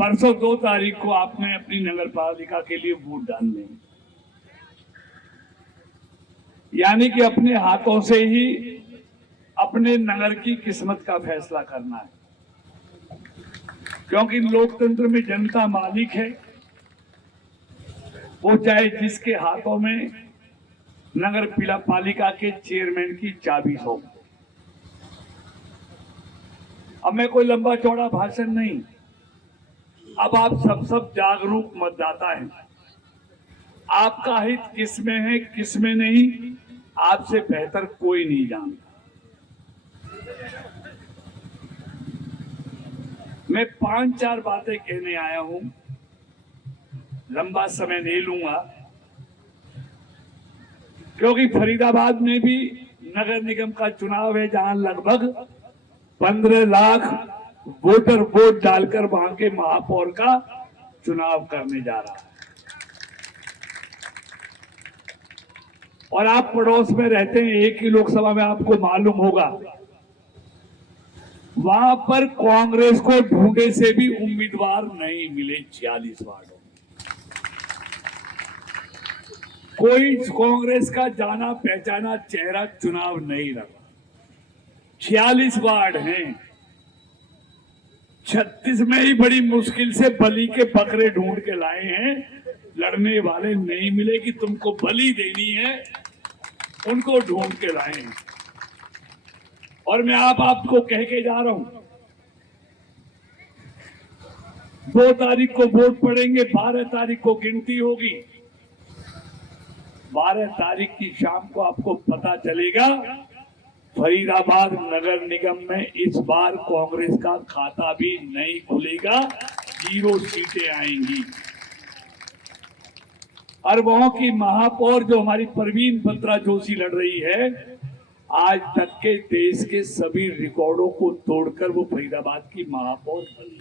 परसों 2 तारीख को आपने अपनी नगर पालिका के लिए वोट डालने, यानी कि अपने हाथों से ही अपने नगर की किस्मत का फैसला करना है, क्योंकि लोकतंत्र में जनता मालिक है। वो चाहे जिसके हाथों में नगर पालिका के चेयरमैन की चाबी हो। अब मैं कोई लंबा चौड़ा भाषण नहीं, अब आप सब जागरूक मतदाता हैं। आपका हित किस में है किस में नहीं, आपसे बेहतर कोई नहीं जानता। मैं 5-4 बातें कहने आया हूं, लंबा समय नहीं लूंगा, क्योंकि फरीदाबाद में भी नगर निगम का चुनाव है, जहां लगभग 15 लाख वोटर वोट डालकर वहां के महापौर का चुनाव करने जा रहा है। और आप पड़ोस में रहते हैं, एक ही लोकसभा में, आपको मालूम होगा वहां पर कांग्रेस को ढूंढे से भी उम्मीदवार नहीं मिले। 46 वार्डों में कोई कांग्रेस का जाना पहचाना चेहरा चुनाव नहीं लगा। 46 वार्ड हैं। 36 में ही बड़ी मुश्किल से बलि के बकरे ढूंढ के लाए हैं। लड़ने वाले नहीं मिले कि तुमको बलि देनी है, उनको ढूंढ के लाए हैं। और मैं आपको कह के जा रहा हूं, 2 तारीख को वोट पड़ेंगे, 12 तारीख को गिनती होगी। 12 तारीख की शाम को आपको पता चलेगा फरीदाबाद नगर निगम में इस बार कांग्रेस का खाता भी नहीं खुलेगा, 0 सीटें आएंगी। और वहां की महापौर जो हमारी परवीन बत्रा जोशी लड़ रही है, आज तक के देश के सभी रिकॉर्डों को तोड़कर वो फरीदाबाद की महापौर बनी।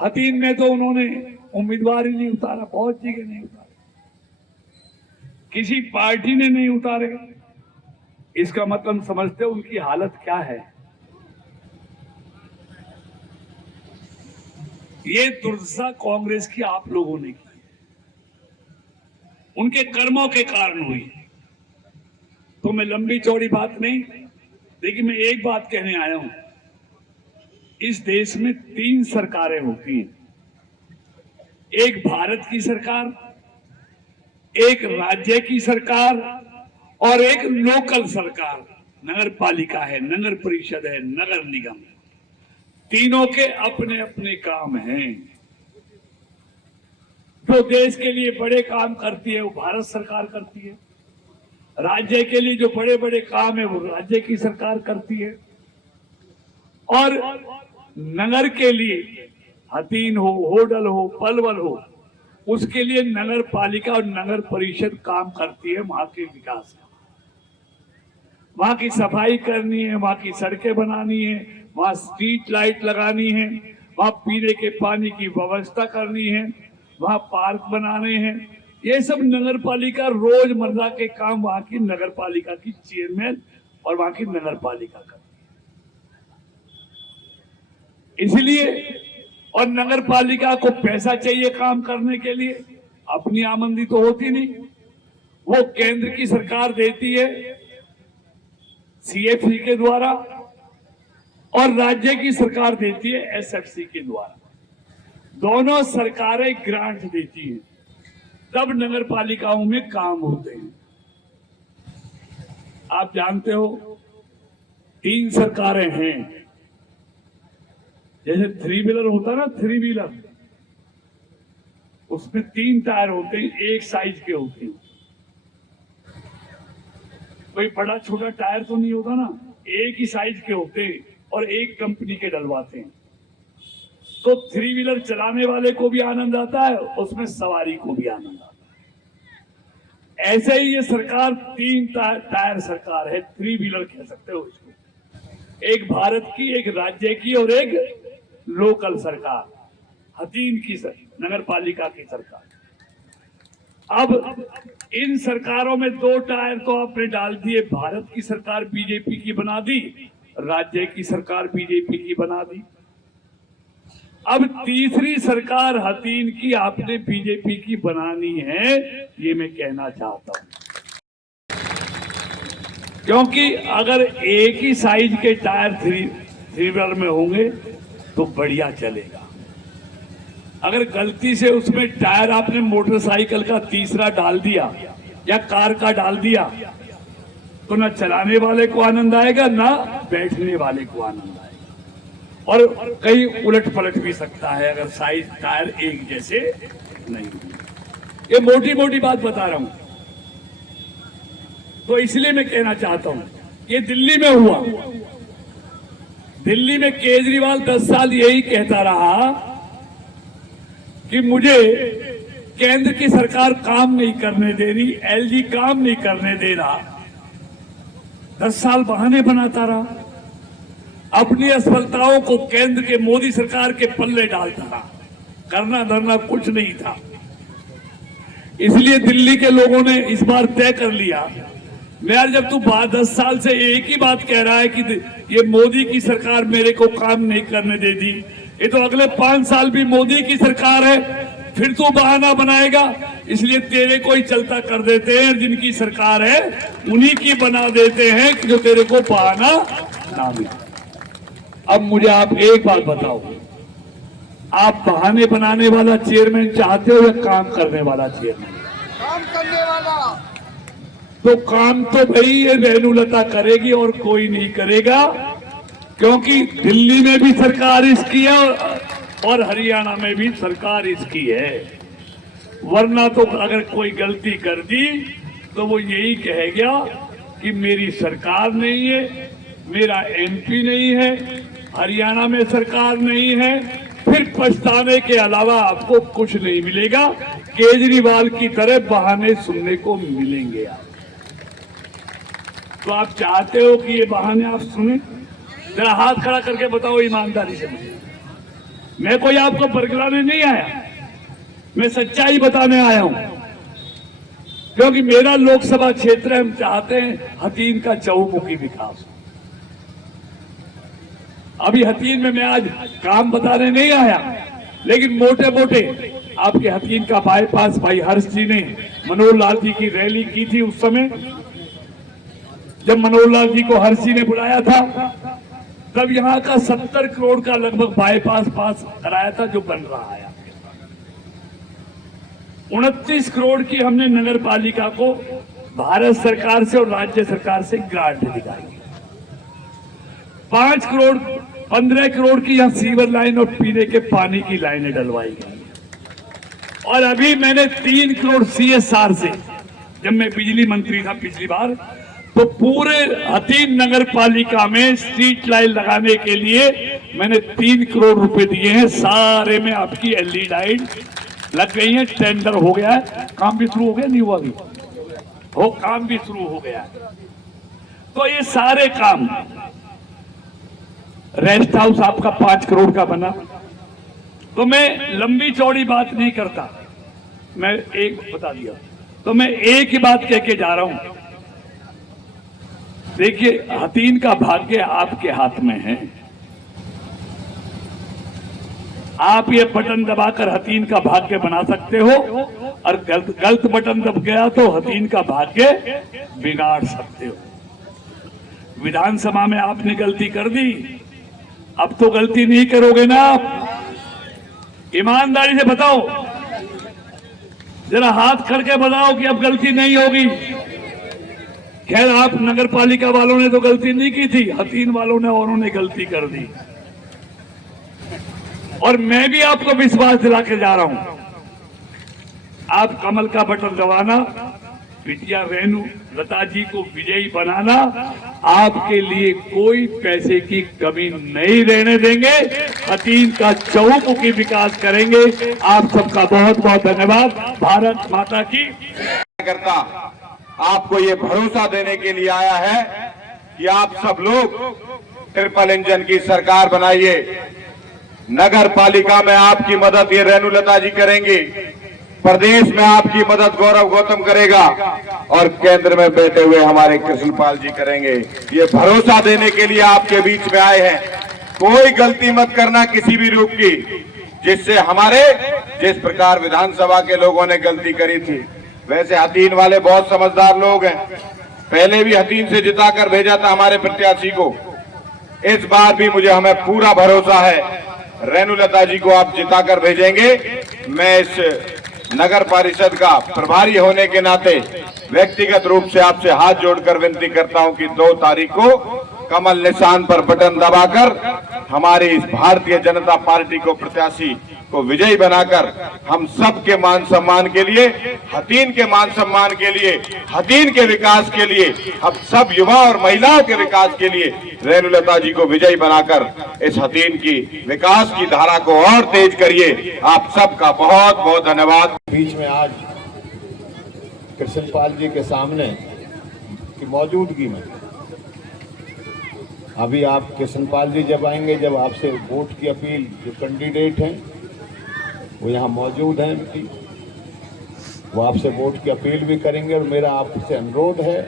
हतीन में तो उन्होंने उम्मीदवार ही नहीं उतारा, बहुत जगह नहीं उतारे, किसी पार्टी ने नहीं उतारे। इसका मतलब समझते हो उनकी हालत क्या है। ये दुर्दशा कांग्रेस की आप लोगों ने की, उनके कर्मों के कारण हुई। तो मैं लंबी चौड़ी बात नहीं, लेकिन मैं एक बात कहने आया हूं, इस देश में 3 सरकारें होती हैं, एक भारत की सरकार, एक राज्य की सरकार और एक लोकल सरकार। नगर पालिका है, नगर परिषद है, नगर निगम। तीनों के अपने अपने काम हैं। जो देश के लिए बड़े काम करती है वो भारत सरकार करती है, राज्य के लिए जो बड़े बड़े काम है वो राज्य की सरकार करती है, और नगर के लिए हतीन हो, होडल हो, पलवल हो, उसके लिए नगर पालिका और नगर परिषद काम करती है। वहां के विकास, वहां की सफाई करनी है, वहां की सड़कें बनानी है, वहां स्ट्रीट लाइट लगानी है, वहां पीने के पानी की व्यवस्था करनी है, वहां पार्क बनाने हैं। ये सब नगर पालिका रोजमर्रा के काम वहां की नगर पालिका की चेयरमैन और वहां की नगर पालिका करती है। इसलिए, और नगर पालिका को पैसा चाहिए काम करने के लिए, अपनी आमदनी तो होती नहीं, वो केंद्र की सरकार देती है सीएफसी के द्वारा, और राज्य की सरकार देती है एसएफसी के द्वारा। दोनों सरकारें ग्रांट देती हैं, तब नगर पालिकाओं में काम होते हैं। आप जानते हो 3 सरकारें हैं। जैसे 3 व्हीलर होता है ना, 3 व्हीलर, उसमें 3 टायर होते हैं, एक साइज के होते हैं। कोई बड़ा छोटा टायर तो नहीं होता ना, एक ही साइज के होते हैं और एक कंपनी के डलवाते हैं। तो 3 व्हीलर चलाने वाले को भी आनंद आता है, उसमें सवारी को भी आनंद आता है। ऐसे ही ये सरकार 3 टायर सरकार है, 3 व्हीलर कह सकते हो इसको। एक भारत की, एक राज्य की और एक लोकल सरकार, हतीन की नगर पालिका की सरकार। अब इन सरकारों में 2 टायर तो आपने डाल दिए। भारत की सरकार बीजेपी की बना दी, राज्य की सरकार बीजेपी की बना दी। अब तीसरी सरकार हतीन की आपने बीजेपी की बनानी है, ये मैं कहना चाहता हूं। क्योंकि अगर एक ही साइज के टायर थ्री व्हीलर में होंगे तो बढ़िया चलेगा। अगर गलती से उसमें टायर आपने मोटरसाइकिल का तीसरा डाल दिया या कार का डाल दिया तो ना चलाने वाले को आनंद आएगा ना बैठने वाले को आनंद आएगा, और कहीं उलट पलट भी सकता है अगर साइज टायर एक जैसे नहीं होंगे। ये मोटी मोटी बात बता रहा हूं, तो इसलिए मैं कहना चाहता हूं ये दिल्ली में हुआ। दिल्ली में केजरीवाल 10 साल यही कहता रहा कि मुझे केंद्र की सरकार काम नहीं करने दे रही, एलजी काम नहीं करने दे रहा। 10 साल बहाने बनाता रहा, अपनी असफलताओं को केंद्र के मोदी सरकार के पल्ले डालता रहा, करना धरना कुछ नहीं था। इसलिए दिल्ली के लोगों ने इस बार तय कर लिया, यार जब तू 10 साल से एक ही बात कह रहा है कि ये मोदी की सरकार मेरे को काम नहीं करने दे दी, ये तो अगले 5 साल भी मोदी की सरकार है, फिर तू बहाना बनाएगा, इसलिए तेरे को ही चलता कर देते हैं। जिनकी सरकार है उन्हीं की बना देते हैं कि जो तेरे को बहाना ना मिले। अब मुझे आप एक बात बताओ, आप बहाने बनाने वाला चेयरमैन चाहते हो या काम करने वाला चेयरमैन? काम करने वाला। तो काम तो भाई ये रेणुलता करेगी और कोई नहीं करेगा, क्योंकि दिल्ली में भी सरकार इसकी है और हरियाणा में भी सरकार इसकी है। वरना तो अगर कोई गलती कर दी तो वो यही कहेगा कि मेरी सरकार नहीं है, मेरा एमपी नहीं है, हरियाणा में सरकार नहीं है, फिर पछताने के अलावा आपको कुछ नहीं मिलेगा। केजरीवाल की तरह बहाने सुनने को मिलेंगे आप। तो आप चाहते हो कि ये बहाने आप सुने? जरा हाथ खड़ा करके बताओ ईमानदारी से मुझे। मैं कोई आपको बरगलाने नहीं आया, मैं सच्चाई बताने आया हूं, क्योंकि मेरा लोकसभा क्षेत्र हम चाहते हैं हतीन का चहुमुखी विकास। अभी हतीन में मैं आज काम बताने नहीं आया, लेकिन मोटे मोटे आपके हतीन का बाईपास भाई हर्ष जी ने मनोहर लाल जी की रैली की थी। उस समय जब मनोहर लाल जी को हर्ष जी ने बुलाया था तब यहाँ का 70 करोड़ का लगभग बाईपास पास कराया था, जो बन रहा है। 29 करोड़ की हमने नगर पालिका को भारत सरकार से और राज्य सरकार से ग्रांट दिलाई। 5 करोड़ 15 करोड़ की यहाँ सीवर लाइन और पीने के पानी की लाइनें डलवाई गई। और अभी मैंने 3 करोड़ CSR से, जब मैं बिजली मंत्री था पिछली बार, तो पूरे हतीन नगर पालिका में स्ट्रीट लाइट लगाने के लिए मैंने 3 करोड़ रुपए दिए हैं। सारे में आपकी LED लाइट लग गई है, टेंडर हो गया है, काम भी शुरू हो गया, नहीं हुआ अभी हो, काम भी शुरू हो गया है। तो ये सारे काम, रेस्ट हाउस आपका 5 करोड़ का बना। तो मैं लंबी चौड़ी बात नहीं करता, मैं एक बता दिया, तो मैं एक ही बात कह के जा रहा हूं। देखिए, हतीन का भाग्य आपके हाथ में है। आप ये बटन दबाकर हतीन का भाग्य बना सकते हो, और गलत बटन दब गया तो हतीन का भाग्य बिगाड़ सकते हो। विधानसभा में आपने गलती कर दी, अब तो गलती नहीं करोगे ना आप? ईमानदारी से बताओ, जरा हाथ करके बताओ कि अब गलती नहीं होगी। खैर, आप नगर पालिका वालों ने तो गलती नहीं की थी, हतीन वालों ने और उन्होंने गलती कर दी। और मैं भी आपको विश्वास दिला के जा रहा हूं, आप कमल का बटन दबाना, बिटिया रेणु लता जी को विजयी बनाना, आपके लिए कोई पैसे की कमी नहीं रहने देंगे। हतीन का चहुमुखी विकास करेंगे। आप सबका बहुत बहुत धन्यवाद। भारत माता की। करता आपको ये भरोसा देने के लिए आया है कि आप सब लोग ट्रिपल इंजन की सरकार बनाइए। नगर पालिका में आपकी मदद ये रेणुलता जी करेंगे, प्रदेश में आपकी मदद गौरव गौतम करेगा और केंद्र में बैठे हुए हमारे कृष्णपाल जी करेंगे। ये भरोसा देने के लिए आपके बीच में आए हैं। कोई गलती मत करना किसी भी रूप की, जिससे हमारे जिस प्रकार विधानसभा के लोगों ने गलती करी थी। वैसे हथीन वाले बहुत समझदार लोग हैं, पहले भी हथीन से जिताकर भेजा था हमारे प्रत्याशी को। इस बार भी हमें पूरा भरोसा है, रेणुलता जी को आप जिताकर भेजेंगे। मैं इस नगर परिषद का प्रभारी होने के नाते व्यक्तिगत रूप से आपसे हाथ जोड़कर विनती करता हूं कि 2 तारीख को कमल निशान पर बटन दबाकर हमारी इस भारतीय जनता पार्टी को प्रत्याशी को विजयी बनाकर हम सब के मान सम्मान के लिए, हथीन के मान सम्मान के लिए, हथीन के विकास के लिए, हम सब युवा और महिलाओं के विकास के लिए रेणुलता जी को विजयी बनाकर इस हथीन की विकास की धारा को और तेज करिए। आप सबका बहुत बहुत धन्यवाद। बीच में आज कृष्णपाल जी के सामने की मौजूदगी में अभी आप कृष्णपाल जी जब आएंगे, जब आपसे वोट की अपील, जो कैंडिडेट हैं वो यहाँ मौजूद हैं, वो आपसे वोट की अपील भी करेंगे। और मेरा आपसे अनुरोध है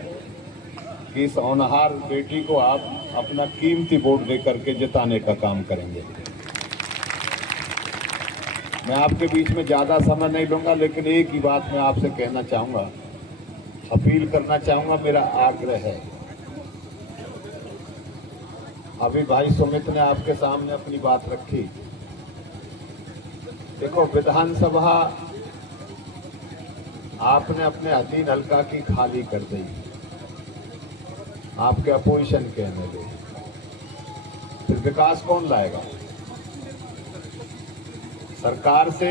कि इस होनहार बेटी को आप अपना कीमती वोट दे करके जिताने का काम करेंगे। मैं आपके बीच में ज़्यादा समय नहीं लूँगा, लेकिन एक ही बात मैं आपसे कहना चाहूँगा, अपील करना चाहूँगा, मेरा आग्रह है। अभी भाई सुमित ने आपके सामने अपनी बात रखी। देखो, विधानसभा आपने अपने हथीन हल्का की खाली कर दी, आपके अपोजिशन के एमएलए। फिर विकास कौन लाएगा? सरकार से,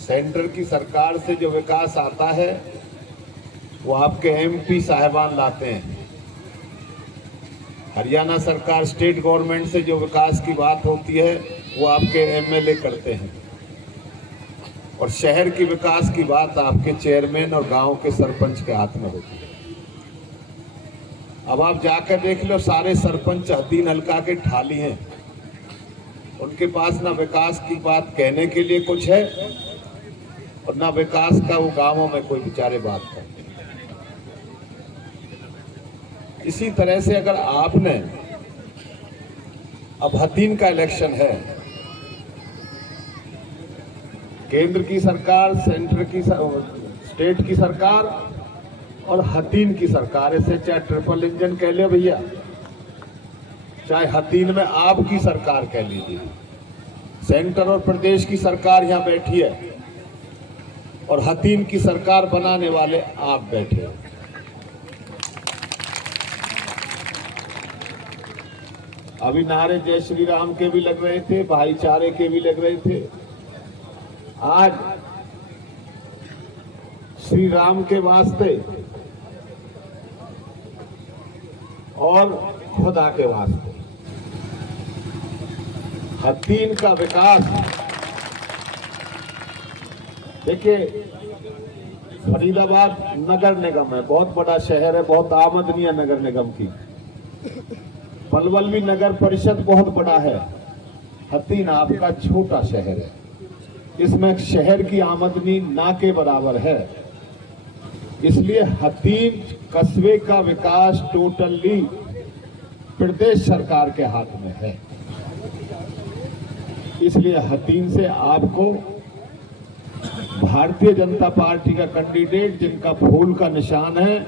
सेंटर की सरकार से जो विकास आता है वो आपके एमपी साहिबान लाते हैं। हरियाणा सरकार, स्टेट गवर्नमेंट से जो विकास की बात होती है वो आपके एमएलए करते हैं। और शहर की विकास की बात आपके चेयरमैन और गांव के सरपंच के हाथ में होती है। अब आप जाकर देख लो, सारे सरपंच हथीन हल्का के ठाली हैं। उनके पास ना विकास की बात कहने के लिए कुछ है और ना विकास का वो गांवों में कोई बेचारे बात करते। इसी तरह से अगर आपने, अब हथीन का इलेक्शन है, केंद्र की सरकार, सेंटर की, स्टेट की सरकार और हथीन की सरकार, इसे चाहे ट्रिपल इंजन कह ले भैया, चाहे हथीन में आपकी सरकार कह लीजिए। सेंटर और प्रदेश की सरकार यहाँ बैठी है और हथीन की सरकार बनाने वाले आप बैठे हैं। अभी नारे जय श्री राम के भी लग रहे थे, भाईचारे के भी लग रहे थे। आज श्री राम के वास्ते और खुदा के वास्ते हथीन का विकास। देखिए, फरीदाबाद नगर निगम है, बहुत बड़ा शहर है, बहुत आमदनी है नगर निगम की। पलवल भी नगर परिषद बहुत बड़ा है। हथीन आपका छोटा शहर है, इसमें शहर की आमदनी ना के बराबर है। इसलिए हथीन कस्बे का विकास टोटली प्रदेश सरकार के हाथ में है। इसलिए हथीन से आपको भारतीय जनता पार्टी का कैंडिडेट, जिनका फूल का निशान है,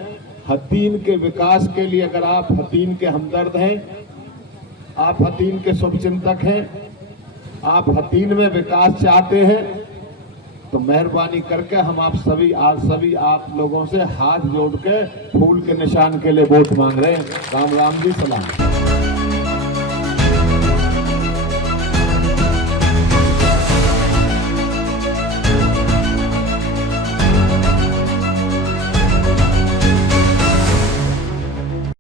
हथीन के विकास के लिए, अगर आप हथीन के हमदर्द हैं, आप हथीन के शुभचिंतक हैं, आप हथीन में विकास चाहते हैं, तो मेहरबानी करके हम आप सभी, आज सभी आप लोगों से हाथ जोड़ के फूल के निशान के लिए वोट मांग रहे हैं। राम राम जी, सलाम।